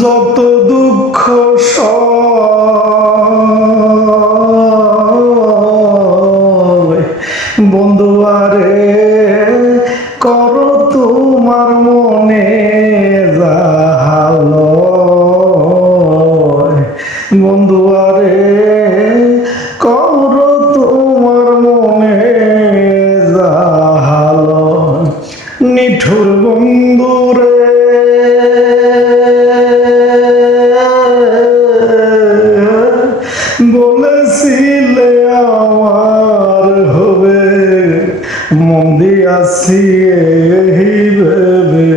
যত দুঃখ বন্ধু আরে করো তোমার মনে যাহাল বন্ধু আরে মন্দি আসি এই ভেবে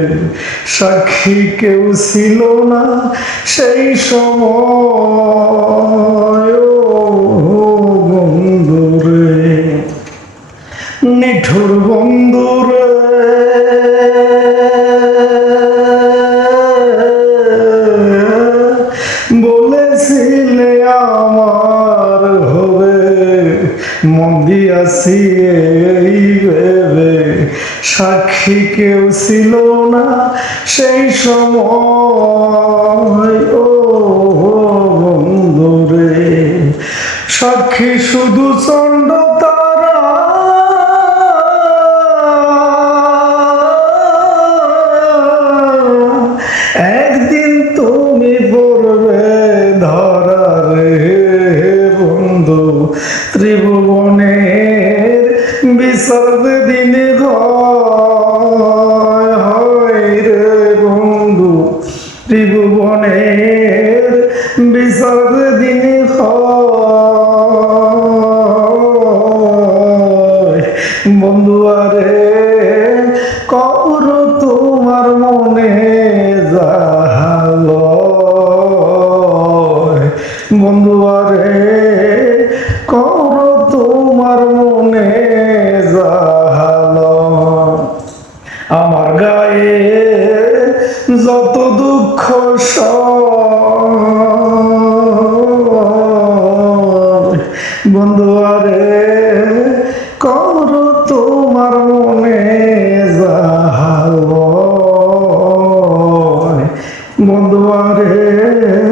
সাক্ষী কেউ ছিল না সেই সময়। বন্ধুরে নিঠুর বন্ধুরে। মন্দি দিয়াছি এই ভেবে সাক্ষী কেউ ছিল না সেই সময়। ও বন্ধুরে, সাক্ষী শুধু চন্ড ত্রিভুবনের বিসর্গ দিনে হয় রে বন্ধু ত্রিভুবনের বিসর্গ দিনে বন্ধু আরে কর তোমার মনে তোমার মনে আমার গায়ে যত দুঃখ বন্ধু আরে কর তোমার মনে যাহাল বন্ধু আরে